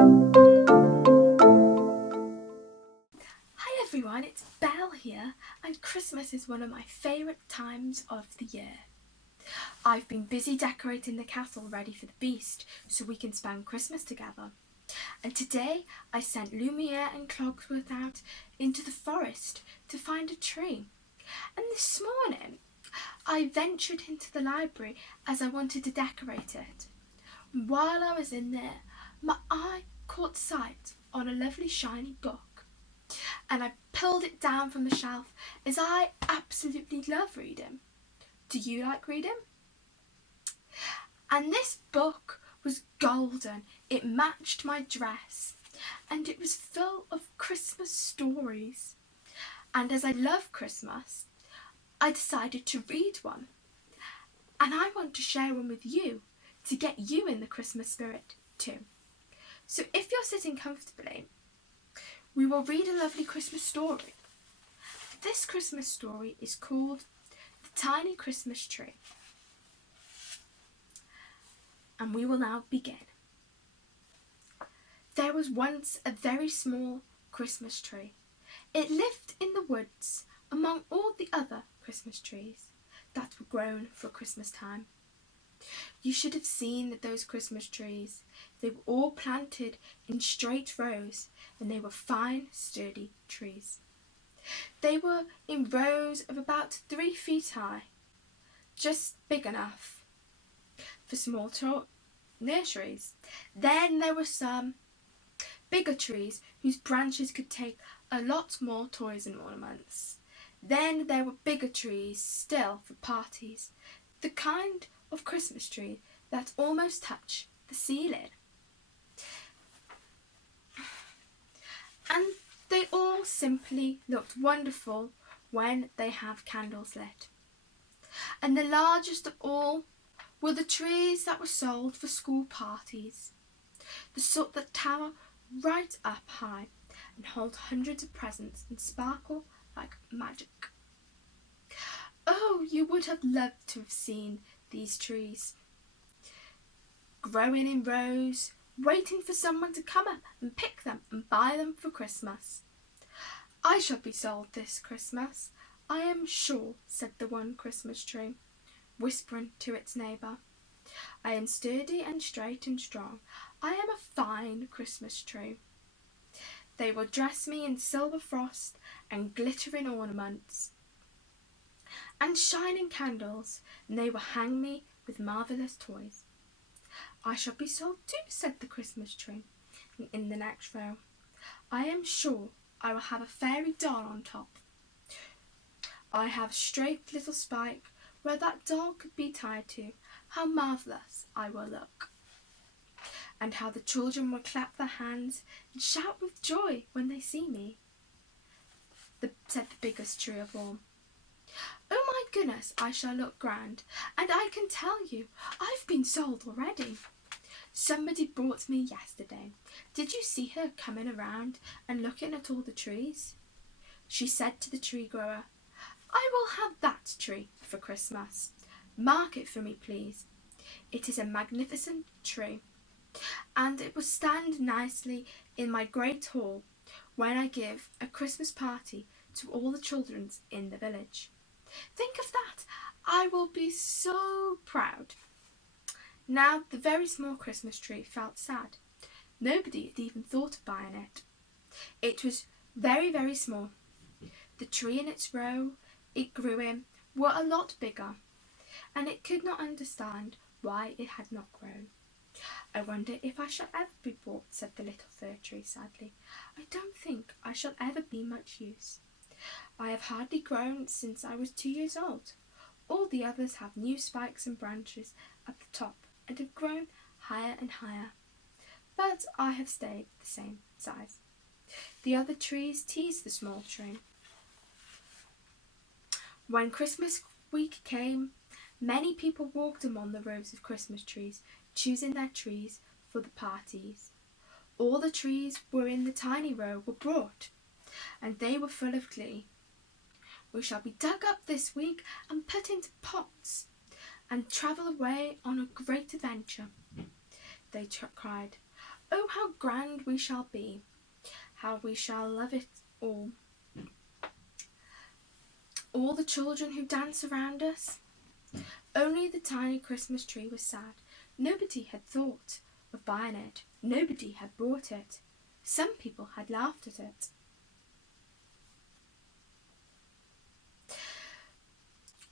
Hi everyone, it's Belle here, and Christmas is one of my favourite times of the year. I've been busy decorating the castle ready for the beast so we can spend Christmas together. And today I sent Lumiere and Clogsworth out into the forest to find a tree. And this morning I ventured into the library as I wanted to decorate it. While I was in there, my eye caught sight on a lovely shiny book, and I pulled it down from the shelf as I absolutely love reading. Do you like reading? And this book was golden. It matched my dress, and it was full of Christmas stories. And as I love Christmas, I decided to read one. And I want to share one with you to get you in the Christmas spirit too. So if you're sitting comfortably, we will read a lovely Christmas story. This Christmas story is called The Tiny Christmas Tree. And we will now begin. There was once a very small Christmas tree. It lived in the woods among all the other Christmas trees that were grown for Christmas time. You should have seen those Christmas trees. They were all planted in straight rows, and they were fine, sturdy trees. They were in rows of about 3 feet high, just big enough for small nurseries. Then there were some bigger trees whose branches could take a lot more toys and ornaments. Then there were bigger trees still for parties, the kind of Christmas tree that almost touch the ceiling. And they all simply looked wonderful when they have candles lit. And the largest of all were the trees that were sold for school parties, the sort that tower right up high and hold hundreds of presents and sparkle like magic. Oh, you would have loved to have seen these trees growing in rows, waiting for someone to come up and pick them and buy them for Christmas. I shall be sold this Christmas, I am sure, said the one Christmas tree, whispering to its neighbour. I am sturdy and straight and strong. I am a fine Christmas tree. They will dress me in silver frost and glittering ornaments and shining candles, and they will hang me with marvellous toys. I shall be sold too, said the Christmas tree, in the next row. I am sure I will have a fairy doll on top. I have a straight little spike where that doll could be tied to. How marvellous I will look! And how the children will clap their hands and shout with joy when they see me, said the biggest tree of all. Oh my goodness, I shall look grand, and I can tell you, I've been sold already. Somebody brought me yesterday. Did you see her coming around and looking at all the trees? She said to the tree grower, I will have that tree for Christmas. Mark it for me, please. It is a magnificent tree, and it will stand nicely in my great hall when I give a Christmas party to all the children in the village. Think of that! I will be so proud. Now the very small Christmas tree felt sad. Nobody had even thought of buying it. It was very, very small. The tree in its row it grew in were a lot bigger, and it could not understand why it had not grown. I wonder if I shall ever be bought, said the little fir tree sadly. I don't think I shall ever be much use. I have hardly grown since I was 2 years old. All the others have new spikes and branches at the top and have grown higher and higher, but I have stayed the same size. The other trees teased the small tree. When Christmas week came, many people walked among the rows of Christmas trees, choosing their trees for the parties. All the trees were in the tiny row were brought, and they were full of glee. We shall be dug up this week and put into pots and travel away on a great adventure, they cried. Oh, how grand we shall be, how we shall love it all. All the children who dance around us. Only the tiny Christmas tree was sad. Nobody had thought of buying it. Nobody had bought it. Some people had laughed at it.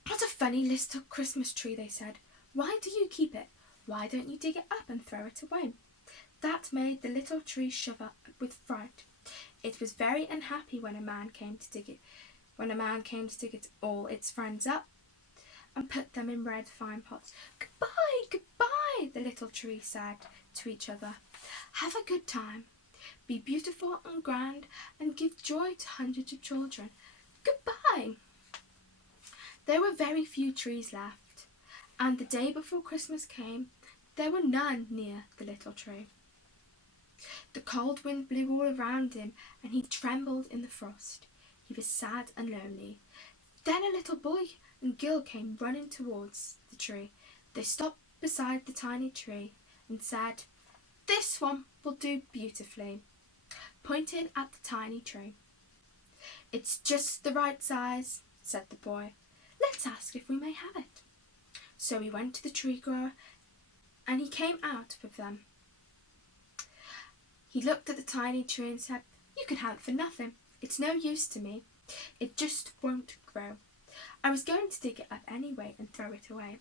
What a funny little Christmas tree, they said. Why do you keep it? Why don't you dig it up and throw it away? That made the little tree shiver with fright. It was very unhappy when a man came to dig it all its friends up and put them in red fine pots. Goodbye, goodbye, the little tree said to each other. Have a good time. Be beautiful and grand and give joy to hundreds of children. Goodbye. There were very few trees left, and the day before Christmas came, there were none near the little tree. The cold wind blew all around him, and he trembled in the frost. He was sad and lonely. Then a little boy and girl came running towards the tree. They stopped beside the tiny tree and said, "This one will do beautifully," pointing at the tiny tree. "It's just the right size," said the boy. "Let's ask if we may have it." So he went to the tree grower and he came out with them. He looked at the tiny tree and said, "You can have it for nothing. It's no use to me. It just won't grow. I was going to dig it up anyway and throw it away."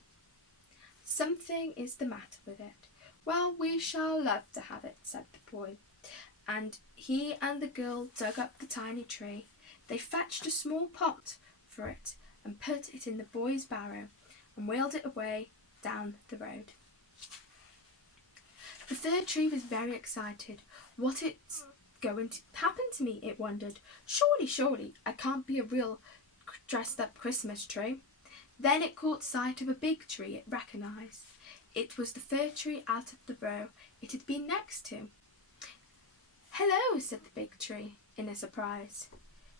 "Something is the matter with it." "Well, we shall love to have it," said the boy. And he and the girl dug up the tiny tree. They fetched a small pot for it and put it in the boy's barrow and wheeled it away down the road. The third tree was very excited. "What is going to happen to me?" it wondered. Surely, I can't be a real dressed up Christmas tree." Then it caught sight of a big tree it recognised. It was the fir tree out of the row it had been next to. "Hello," said the big tree in a surprise.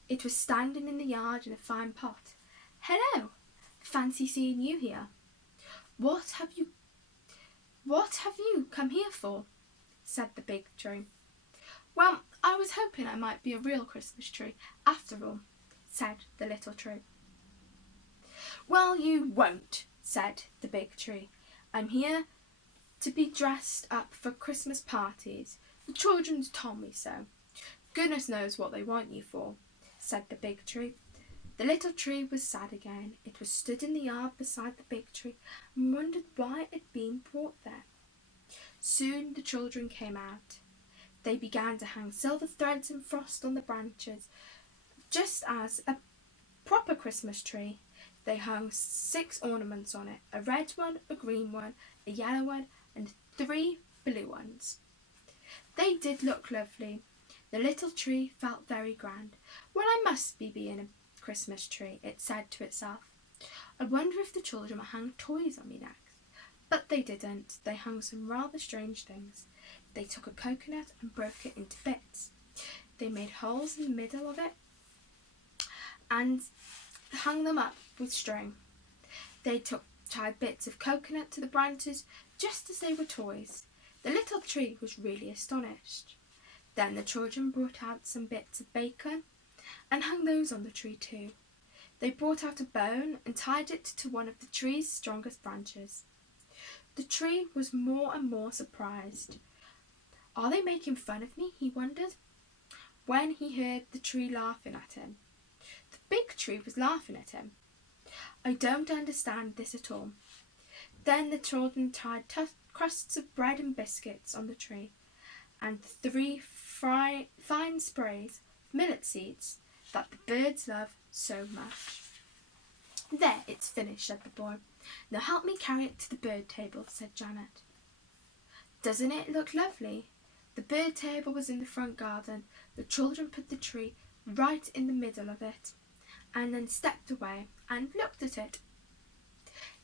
It was standing in the yard in a fine pot. "Hello, fancy seeing you here. What have you come here for?" said the big tree. "Well, I was hoping I might be a real Christmas tree after all," said the little tree. "Well, you won't," said the big tree. "I'm here to be dressed up for Christmas parties. The children's told me so. Goodness knows what they want you for," said the big tree. The little tree was sad again. It was stood in the yard beside the big tree and wondered why it had been brought there. Soon the children came out. They began to hang silver threads and frost on the branches, just as a proper Christmas tree. They hung 6 ornaments on it, a red one, a green one, a yellow one, and 3 blue ones. They did look lovely. The little tree felt very grand. "Well, I must be being a Christmas tree," it said to itself. "I wonder if the children will hang toys on me next." But they didn't. They hung some rather strange things. They took a coconut and broke it into bits. They made holes in the middle of it and hung them up with string. They tied bits of coconut to the branches just as they were toys. The little tree was really astonished. Then the children brought out some bits of bacon and hung those on the tree too. They brought out a bone and tied it to one of the tree's strongest branches. The tree was more and more surprised. "Are they making fun of me?" he wondered, when he heard the tree laughing at him. The big tree was laughing at him. "I don't understand this at all." Then the children tied crusts of bread and biscuits on the tree and 3 fine sprays of millet seeds that the birds love so much. "There, it's finished," said the boy. "Now help me carry it to the bird table," said Janet. "Doesn't it look lovely?" The bird table was in the front garden. The children put the tree right in the middle of it and then stepped away and looked at it.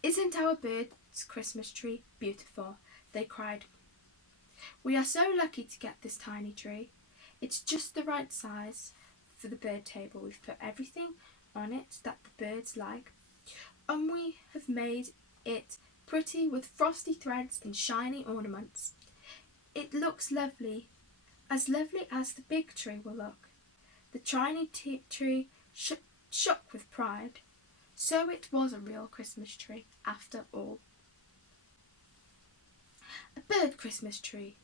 "Isn't our bird's Christmas tree beautiful?" they cried. "We are so lucky to get this tiny tree. It's just the right size for the bird table. We've put everything on it that the birds like, and we have made it pretty with frosty threads and shiny ornaments. It looks lovely as the big tree will look. The tiny tree shook with pride. So it was a real Christmas tree after all. A bird Christmas tree.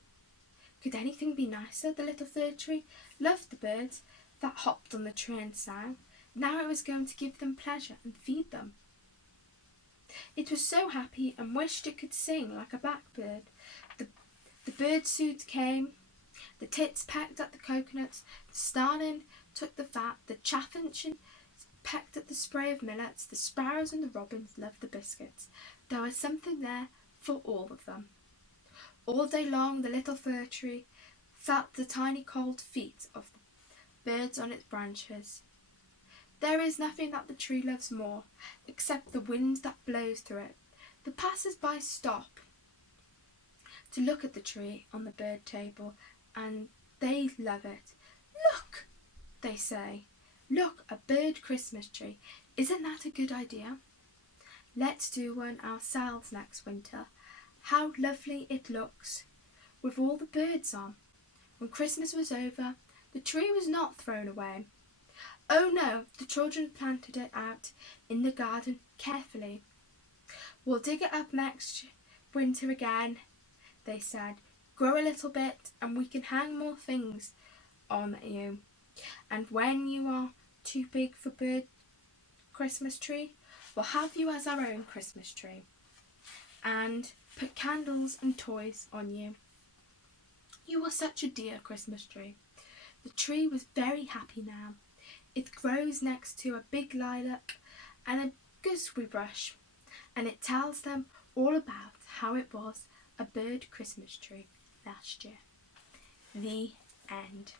Could anything be nicer? The little fir tree loved the birds that hopped on the tree and sang. Now it was going to give them pleasure and feed them. It was so happy and wished it could sing like a blackbird. The bird soon came. The tits pecked at the coconuts, the starling took the fat, the chaffinch pecked at the spray of millets, the sparrows and the robins loved the biscuits. There was something there for all of them. All day long the little fir tree felt the tiny cold feet of the birds on its branches. There is nothing that the tree loves more, except the wind that blows through it. The passers-by stop to look at the tree on the bird table, and they love it. Look, they say. Look, a bird Christmas tree. Isn't that a good idea? Let's do one ourselves next winter. How lovely it looks, with all the birds on. When Christmas was over, the tree was not thrown away. Oh no, the children planted it out in the garden carefully. We'll dig it up next winter again, they said. Grow a little bit and we can hang more things on you. And when you are too big for bird Christmas tree, we'll have you as our own Christmas tree and put candles and toys on you. You are such a dear Christmas tree. The tree was very happy now. It grows next to a big lilac and a gooseberry bush, and it tells them all about how it was a bird Christmas tree last year. The end.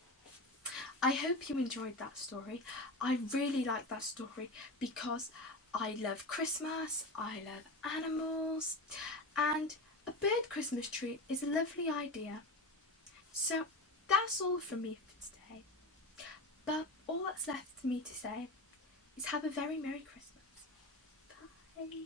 I hope you enjoyed that story. I really like that story because I love Christmas, I love animals, and a bird Christmas tree is a lovely idea. So that's all from me for today. But all that's left for me to say is have a very Merry Christmas. Bye.